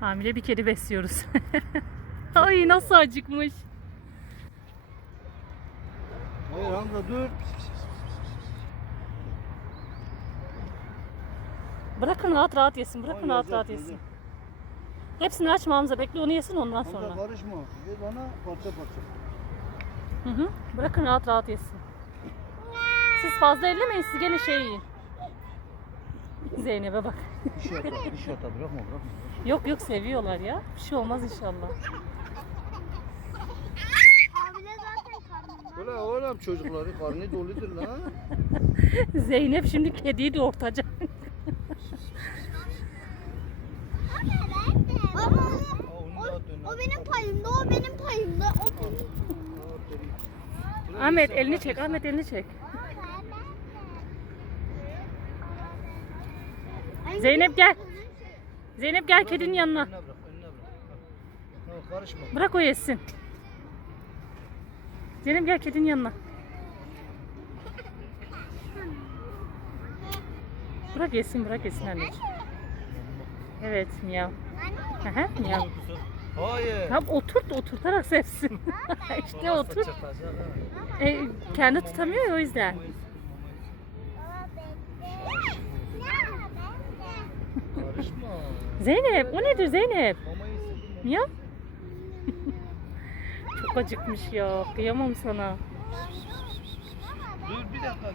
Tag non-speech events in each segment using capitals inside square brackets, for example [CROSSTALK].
Hamile bir kedi besliyoruz. [LAUGHS] Ay nasıl acıkmış. Hayır oh, Hamza dur. Bırakın rahat rahat yesin. Bırakın Hayır, rahat yazacak, rahat yesin. Dedi. Hepsini açma Hamza. Bekle onu yesin ondan sonra. Hamza karışma. Ver bana parça parça. Hı hı. Bırakın rahat rahat yesin. Siz fazla ellemeyin. Siz gene şey yiyin. Zeynep'e bak. Bir şey atar, bir şey atar. Bırakma, bırakma, bırakma. Yok yok seviyorlar ya. Bir şey olmaz inşallah. Ola oğlum çocukları karnı doludur lan. Zeynep şimdi kediyi de [LAUGHS] O o benim payımda, o benim doğurtacak. [LAUGHS] Ahmet elini çek, Ahmet elini çek. Zeynep gel. Zeynep gel bırak kedinin yanına. Bırak, bırak. Bırak, bırak o yesin. Zeynep gel kedinin yanına. Bırak yesin, bırak yesin anneciğim. Evet, miyav. Hı, -hı miyav. Hayır. Tamam oturt, oturtarak sessin. [LAUGHS] i̇şte otur. E, kendi tutamıyor ya, o yüzden. Kışma. Zeynep o nedir Zeynep? Ya? [LAUGHS] Çok acıkmış ya. Kıyamam sana. Dur, dur. Baba, dur bir dakika.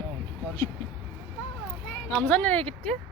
Tamam, karışma. Hamza nereye gitti?